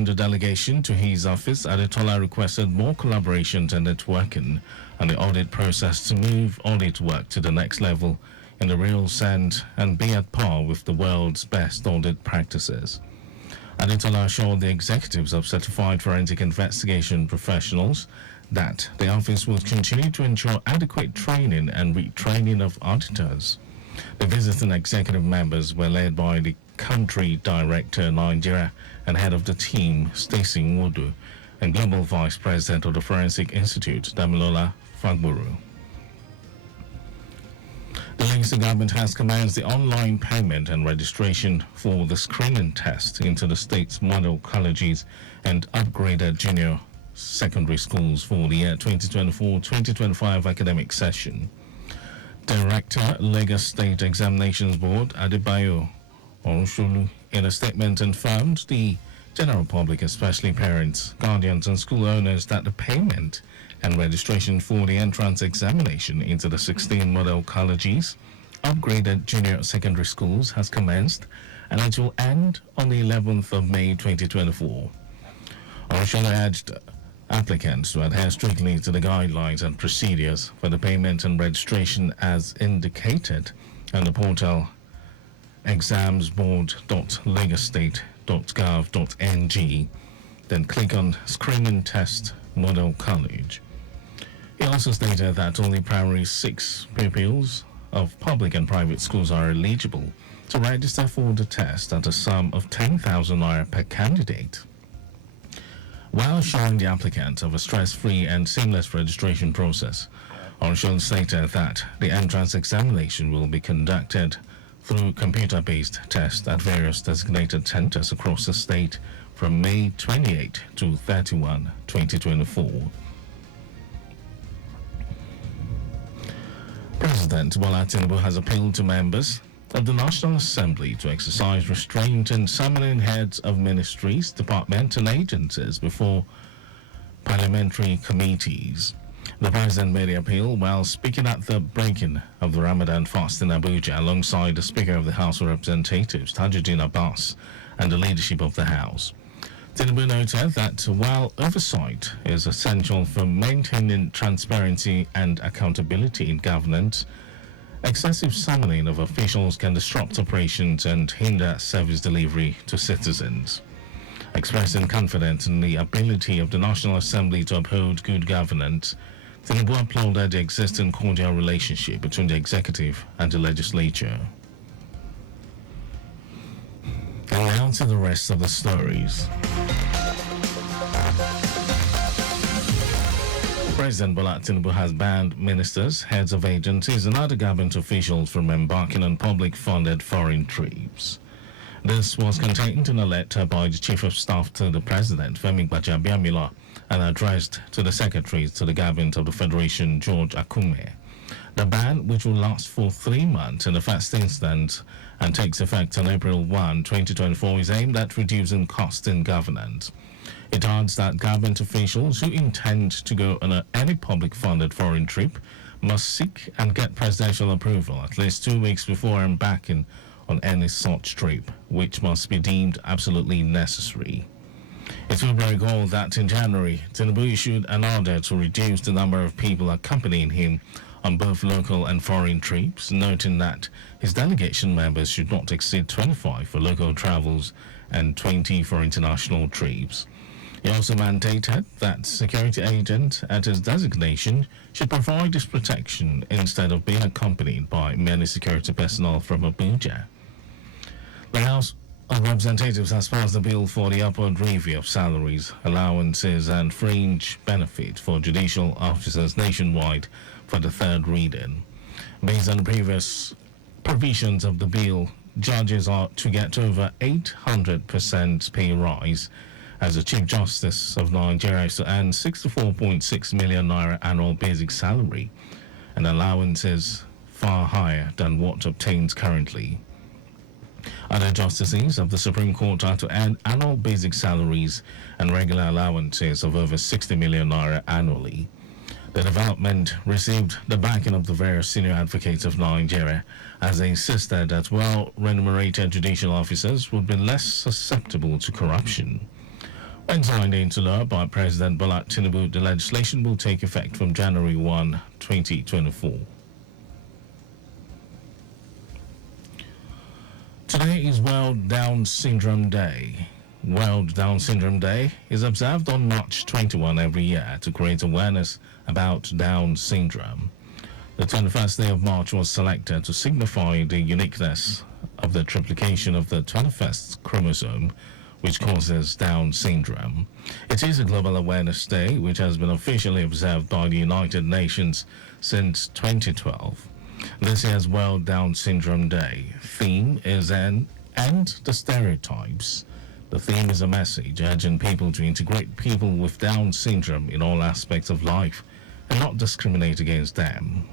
during the delegation to his office, Adetola requested more collaboration and networking on the audit process to move audit work to the next level in the real sense and be at par with the world's best audit practices. Adetola assured the executives of certified forensic investigation professionals that the office will continue to ensure adequate training and retraining of auditors. The visiting executive members were led by the country director Nigeria and head of the team Stacey Nwodo and global vice president of the Forensic Institute Damilola Fagburu. The Lagos government has commenced the online payment and registration for the screening test into the state's model colleges and upgraded junior secondary schools for the year 2024-2025 academic session. Director, Lagos State Examinations Board, Adebayo Orusholu, in a statement informed the general public, especially parents, guardians and school owners, that the payment and registration for the entrance examination into the 16 model colleges, upgraded junior secondary schools has commenced and it will end on the 11th of May 2024. Orusholu urged applicants to adhere strictly to the guidelines and procedures for the payment and registration as indicated on the portal examsboard.lagosstate.gov.ng, then click on Screening Test Model College. He also stated that only primary 6 pupils of public and private schools are eligible to register for the test at a sum of 10,000 naira per candidate, while assuring the applicant of a stress-free and seamless registration process. Orusholu stated that the entrance examination will be conducted through computer-based tests at various designated centers across the state from May 28 to 31, 2024. President Bola Tinubu has appealed to members of the National Assembly to exercise restraint in summoning heads of ministries, departments and agencies before parliamentary committees. The president made the appeal while speaking at the breaking of the Ramadan fast in Abuja alongside the Speaker of the House of Representatives, Tajuddin Abbas, and the leadership of the House. Tinubu noted that while oversight is essential for maintaining transparency and accountability in governance, excessive summoning of officials can disrupt operations and hinder service delivery to citizens. Expressing confidence in the ability of the National Assembly to uphold good governance, Tinubu applauded the existing cordial relationship between the executive and the legislature. And now to the rest of the stories. President Bola Tinubu has banned ministers, heads of agencies and other government officials from embarking on public-funded foreign trips. This was contained in a letter by the Chief of Staff to the President, Femi Gbajabiamila, and addressed to the Secretary to the Government of the Federation, George Akume. The ban, which will last for 3 months in the first instance and takes effect on April 1, 2024, is aimed at reducing costs in governance. It adds that government officials who intend to go on any public-funded foreign trip must seek and get presidential approval at least 2 weeks before embarking on any such trip, which must be deemed absolutely necessary. It will be recalled that in January, Tinubu issued an order to reduce the number of people accompanying him on both local and foreign trips, noting that his delegation members should not exceed 25 for local travels and 20 for international trips. He also mandated that security agent at his designation should provide this protection instead of being accompanied by many security personnel from Abuja. The House of Representatives has passed a bill for the upward review of salaries, allowances and fringe benefit for judicial officers nationwide for the third reading. Based on the previous provisions of the bill, judges are to get over 800% pay rise, as the Chief Justice of Nigeria is to earn 64.6 million naira annual basic salary, and allowances far higher than what obtains currently. Other justices of the Supreme Court are to earn annual basic salaries and regular allowances of over 60 million naira annually. The development received the backing of the various senior advocates of Nigeria, as they insisted that well-remunerated judicial officers would be less susceptible to corruption. When signed into law by President Bola Tinubu, the legislation will take effect from January 1, 2024. Today is World Down Syndrome Day. World Down Syndrome Day is observed on March 21 every year to create awareness about Down syndrome. The 21st day of March was selected to signify the uniqueness of the triplication of the 21st chromosome, which causes Down syndrome. It is a global awareness day which has been officially observed by the United Nations since 2012. This year's World Down Syndrome Day theme is End the Stereotypes. The theme is a message urging people to integrate people with Down syndrome in all aspects of life and not discriminate against them.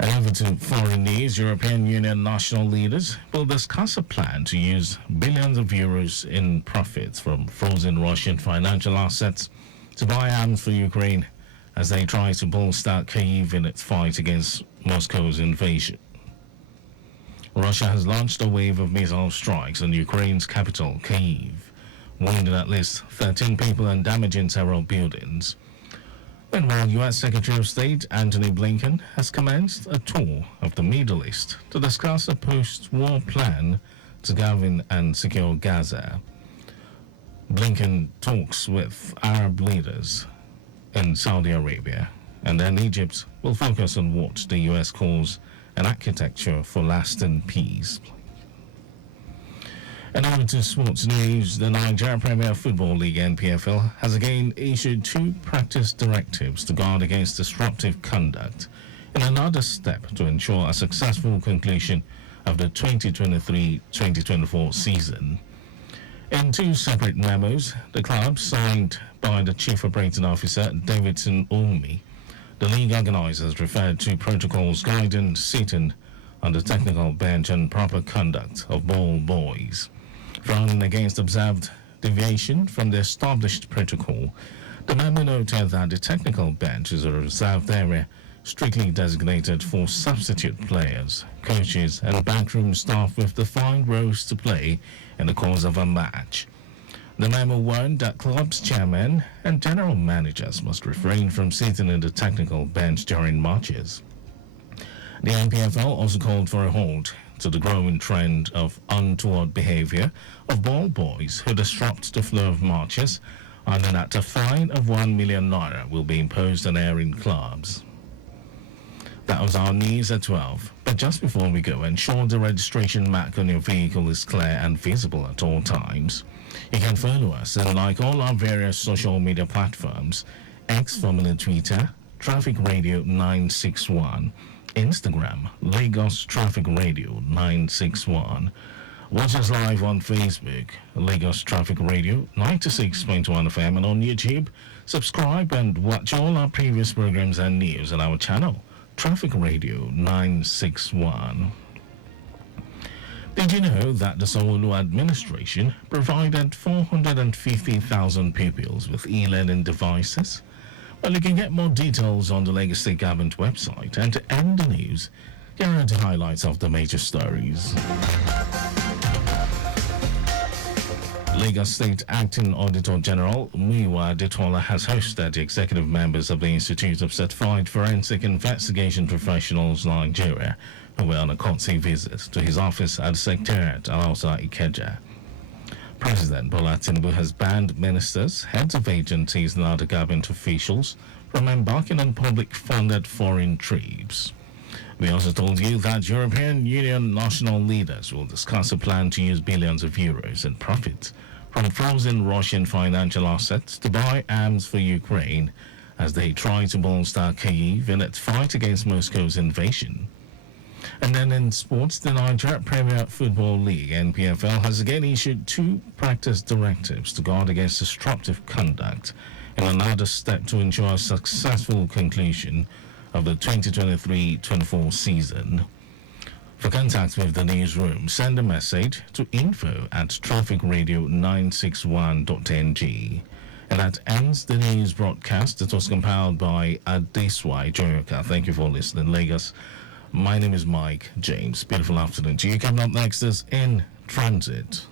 And over to foreign news, European Union national leaders will discuss a plan to use billions of euros in profits from frozen Russian financial assets to buy arms for Ukraine as they try to bolster Kyiv in its fight against Moscow's invasion. Russia has launched a wave of missile strikes on Ukraine's capital, Kyiv, wounding at least 13 people and damaging several buildings. Meanwhile, U.S. Secretary of State Antony Blinken has commenced a tour of the Middle East to discuss a post-war plan to govern and secure Gaza. Blinken talks with Arab leaders in Saudi Arabia, and then Egypt will focus on what the U.S. calls an architecture for lasting peace. And on to sports news, the Nigeria Premier Football League (NPFL) has again issued 2 practice directives to guard against disruptive conduct in another step to ensure a successful conclusion of the 2023-2024 season. In 2 separate memos, the club signed by the Chief Operating Officer Davidson Ulmi, the league organizers referred to protocols guiding sitting on the technical bench and proper conduct of ball boys. Frowning against observed deviation from the established protocol, the memo noted that the technical bench is a reserved area strictly designated for substitute players, coaches, and backroom staff with defined roles to play in the course of a match. The memo warned that clubs' chairmen and general managers must refrain from sitting in the technical bench during matches. The NPFL also called for a halt to the growing trend of untoward behavior of ball boys who disrupt the flow of matches, and that a fine of 1 million naira will be imposed on erring clubs. That was our news at 12. But just before we go, ensure the registration mark on your vehicle is clear and visible at all times. You can follow us and like all our various social media platforms: X, formerly Twitter, Traffic Radio 961, Instagram, Lagos Traffic Radio 961. Watch us live on Facebook, Lagos Traffic Radio 96.1 FM, and on YouTube. Subscribe and watch all our previous programs and news on our channel, Traffic Radio 961. Did you know that the Sanwo-Olu administration provided 450,000 pupils with e-learning devices? Well, you can get more details on the Lagos State Government website. And to end the news, here are the highlights of the major stories. Lagos State Acting Auditor General Muyiwa Adetola has hosted the executive members of the Institute of Certified Forensic Investigation Professionals Nigeria, who were on a courtesy visit to his office at the Secretariat Alausa Ikeja. President Bola Tinubu has banned ministers, heads of agencies, and other government officials from embarking on public-funded foreign trips. We also told you that European Union national leaders will discuss a plan to use billions of euros in profits from frozen Russian financial assets to buy arms for Ukraine as they try to bolster Kyiv in its fight against Moscow's invasion. And then in sports, the Nigeria Premier Football League (NPFL) has again issued 2 practice directives to guard against disruptive conduct in another step to ensure a successful conclusion of the 2023-24 season. For contact with the newsroom, send a message to info@trafficradio961.ng. And that ends the news broadcast. It was compiled by Adeswai Joyoka. Thank you for listening, Lagos. My name is Mike James. Beautiful afternoon to you. Coming up next is In Transit.